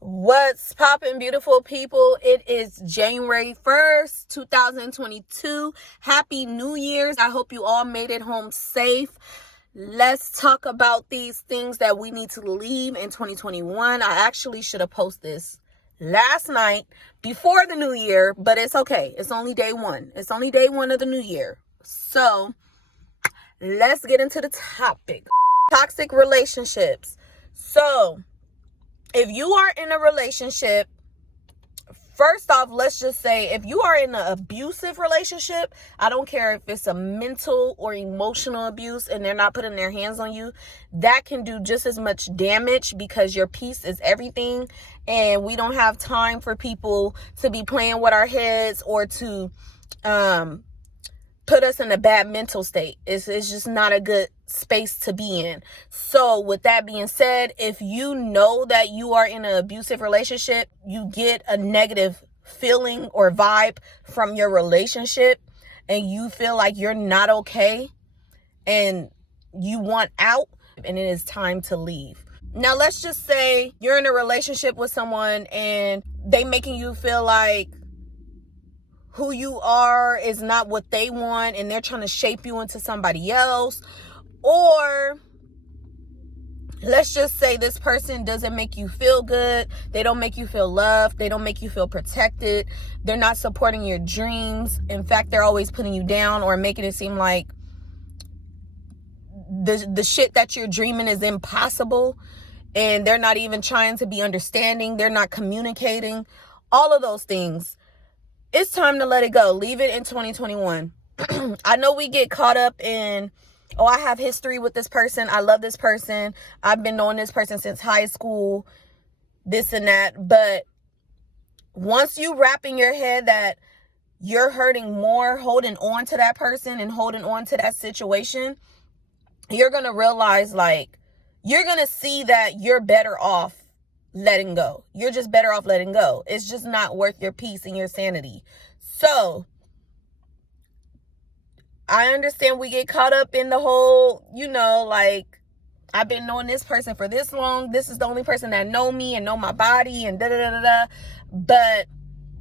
What's poppin', beautiful people? It is January 1st, 2022. Happy New Year's. I hope you all made it home safe. Let's talk about these things that we need to leave in 2021. I actually should have posted this last night before the new year, but it's okay. It's only day one. It's only day one of the new year. So let's get into the topic. Toxic relationships. So if you are in a relationship, first off, let's just say if you are in an abusive relationship, I don't care if it's a mental or emotional abuse and they're not putting their hands on you, that can do just as much damage because your peace is everything. And we don't have time for people to be playing with our heads or to put us in a bad mental state. It's just not a good space to be in. So with that being said, if you know that you are in an abusive relationship, you get a negative feeling or vibe from your relationship and you feel like you're not okay and you want out, and it is time to leave. Now, let's just say you're in a relationship with someone and they making you feel like who you are is not what they want and they're trying to shape you into somebody else. Or let's just say this person doesn't make you feel good. They don't make you feel loved. They don't make you feel protected. They're not supporting your dreams. In fact, they're always putting you down or making it seem like the shit that you're dreaming is impossible. And they're not even trying to be understanding. They're not communicating. All of those things. It's time to let it go. Leave it in 2021. I know we get caught up in, oh, I have history with this person. I love this person. I've been knowing this person since high school, this and that. But once you wrap in your head that you're hurting more holding on to that person and holding on to that situation, you're going to realize, like, you're going to see that you're better off letting go. You're just better off letting go. It's just not worth your peace and your sanity. So I understand we get caught up in the whole, like, I've been knowing this person for this long. This is the only person that know me and know my body and da da da da da. But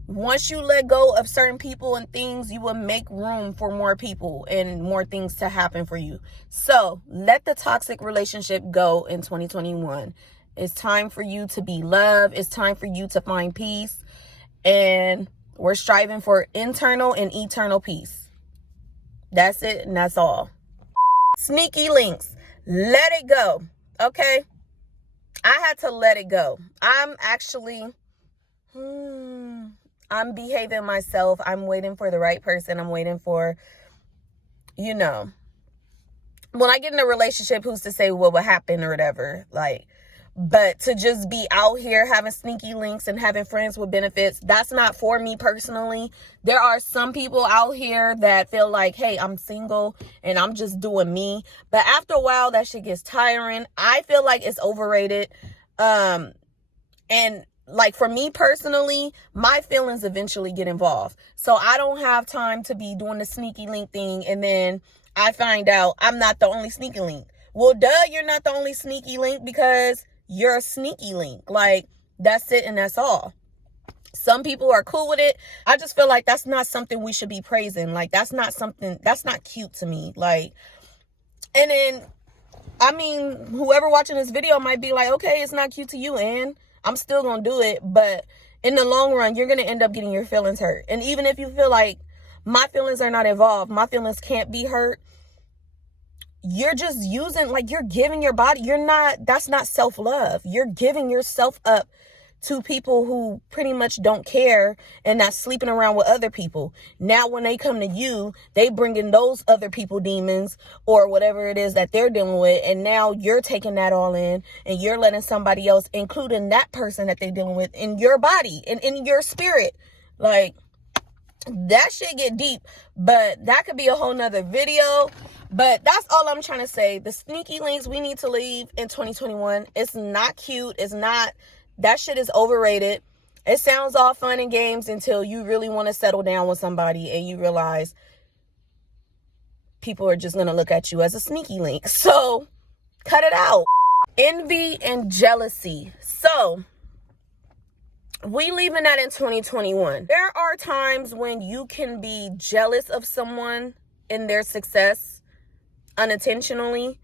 once you let go of certain people and things, you will make room for more people and more things to happen for you. So let the toxic relationship go in 2021. It's time for you to be loved. It's time for you to find peace. And we're striving for internal and eternal peace. That's it, and that's all. Sneaky links. Let it go. Okay? I had to let it go. I'm actually, I'm behaving myself. I'm waiting for the right person. I'm waiting for, when I get in a relationship, who's to say what will happen or whatever, like. But to just be out here having sneaky links and having friends with benefits, that's not for me personally. There are some people out here that feel like, hey, I'm single and I'm just doing me. But after a while, that shit gets tiring. I feel like it's overrated. And like for me personally, my feelings eventually get involved. So I don't have time to be doing the sneaky link thing. And then I find out I'm not the only sneaky link. Well, duh, you're not the only sneaky link because you're a sneaky link. Like, that's it and that's all. Some people are cool with it. I just feel like that's not something we should be praising. Like, that's not cute to me. Like, and then, I mean, whoever watching this video might be like, okay, it's not cute to you, and I'm still gonna do it. But in the long run, you're gonna end up getting your feelings hurt. And even if you feel like my feelings are not involved, my feelings can't be hurt, you're just using, like, you're giving your body, that's not self-love. You're giving yourself up to people who pretty much don't care and not sleeping around with other people. Now, when they come to you, they bring in those other people demons or whatever it is that they're dealing with. And now you're taking that all in and you're letting somebody else, including that person that they're dealing with, in your body and in your spirit. Like, that shit get deep, but that could be a whole nother video. But that's all I'm trying to say. The sneaky links we need to leave in 2021. It's not cute. It's not, that shit is overrated. It sounds all fun and games until you really want to settle down with somebody and you realize people are just going to look at you as a sneaky link. So cut it out. Envy and jealousy. So we leaving that in 2021. There are times when you can be jealous of someone in their success unintentionally.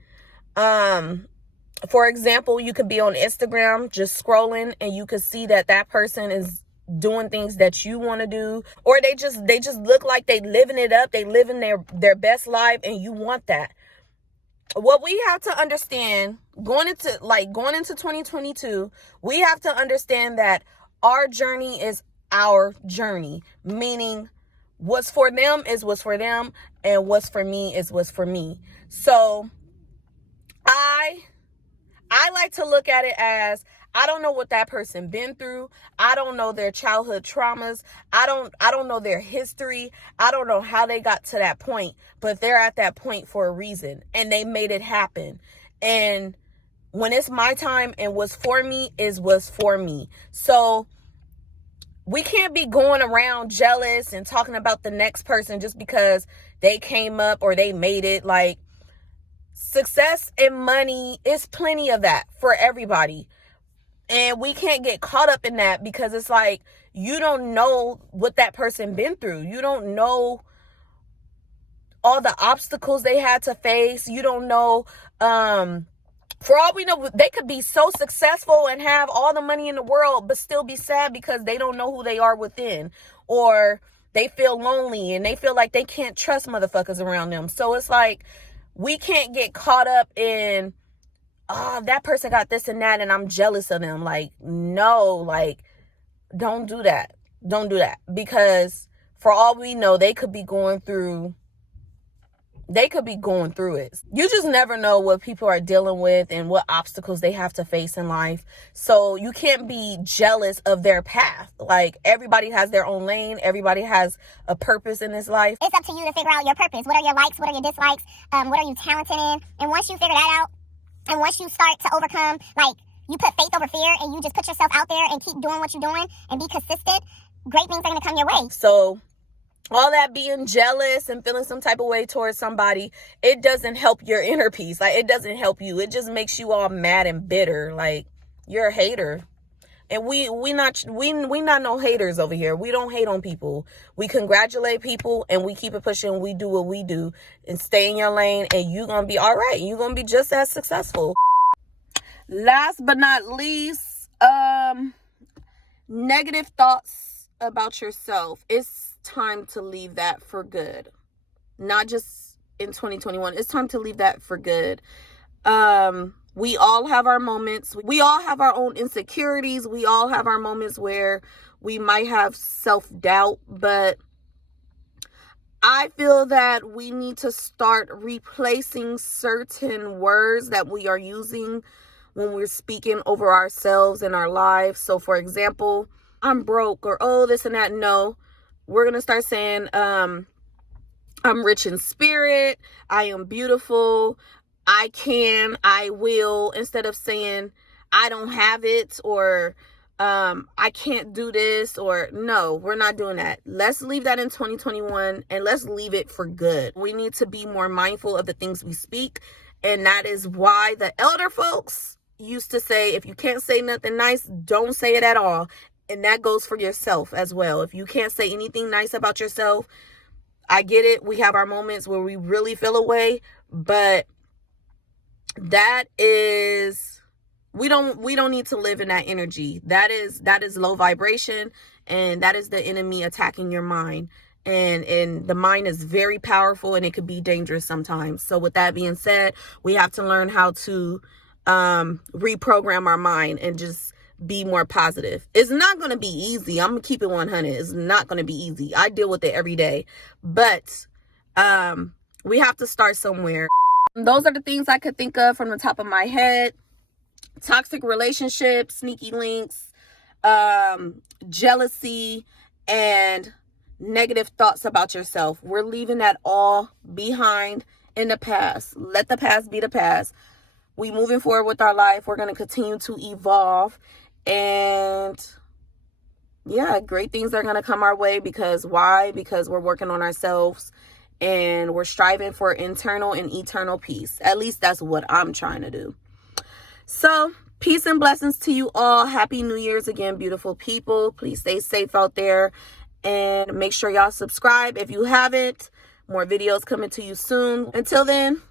For example, you could be on Instagram just scrolling and you could see that that person is doing things that you want to do, or they just look like they living it up, they living their best life, and you want that. What we have to understand going into 2022, we have to understand that our journey is our journey, meaning what's for them is what's for them, and what's for me is what's for me. So I like to look at it as, I don't know what that person been through. I don't know their childhood traumas. I don't know their history. I don't know how they got to that point, but they're at that point for a reason and they made it happen. And when it's my time and what's for me is what's for me. So we can't be going around jealous and talking about the next person just because they came up or they made it. Like, success and money is plenty of that for everybody. And we can't get caught up in that because it's like, you don't know what that person been through. You don't know all the obstacles they had to face. You don't know, for all we know, they could be so successful and have all the money in the world, but still be sad because they don't know who they are within, or they feel lonely and they feel like they can't trust motherfuckers around them. So it's like, we can't get caught up in, oh, that person got this and that and I'm jealous of them. Like, no, like, don't do that. Don't do that. Because for all we know, they could be going through it. You just never know what people are dealing with and what obstacles they have to face in life. So you can't be jealous of their path. Like, everybody has their own lane. Everybody has a purpose in this life. It's up to you to figure out your purpose. What are your likes? What are your dislikes? What are you talented in? And once you figure that out, and once you start to overcome, like, you put faith over fear and you just put yourself out there and keep doing what you're doing and be consistent, great things are going to come your way. So all that being jealous and feeling some type of way towards somebody, it doesn't help your inner peace. Like, it doesn't help you. It just makes you all mad and bitter. Like, you're a hater. And we not no haters over here. We don't hate on people. We congratulate people and we keep it pushing. We do what we do and stay in your lane, and you're going to be all right. You're going to be just as successful. Last but not least, negative thoughts about yourself. It's time to leave that for good. Not just in 2021. It's time to leave that for good. We all have our moments. We all have our own insecurities. We all have our moments where we might have self-doubt, but I feel that we need to start replacing certain words that we are using when we're speaking over ourselves and our lives. So, for example, I'm broke, or, oh, this and that. No, we're going to start saying, I'm rich in spirit. I am beautiful. I can, I will, instead of saying I don't have it, or I can't do this, or no, we're not doing that. Let's leave that in 2021 and let's leave it for good. We need to be more mindful of the things we speak. And that is why the elder folks used to say, if you can't say nothing nice, don't say it at all. And that goes for yourself as well. If you can't say anything nice about yourself, I get it. We have our moments where we really feel away, but that is, we don't need to live in that energy. That is low vibration, and that is the enemy attacking your mind. And the mind is very powerful and it could be dangerous sometimes. So with that being said, we have to learn how to reprogram our mind and just be more positive. It's not going to be easy. I'm going to keep it 100. It's not going to be easy. I deal with it every day, but we have to start somewhere. Those are the things I could think of from the top of my head. Toxic relationships, sneaky links, jealousy, and negative thoughts about yourself. We're leaving that all behind in the past. Let the past be the past. We moving forward with our life. We're going to continue to evolve. And yeah, great things are going to come our way. Because why? Because we're working on ourselves. And we're striving for internal and eternal peace. At least that's what I'm trying to do. So, Peace and blessings to you all. Happy New Year's again, beautiful people. Please stay safe out there. And make sure y'all subscribe if you haven't. More videos coming to you soon. Until then.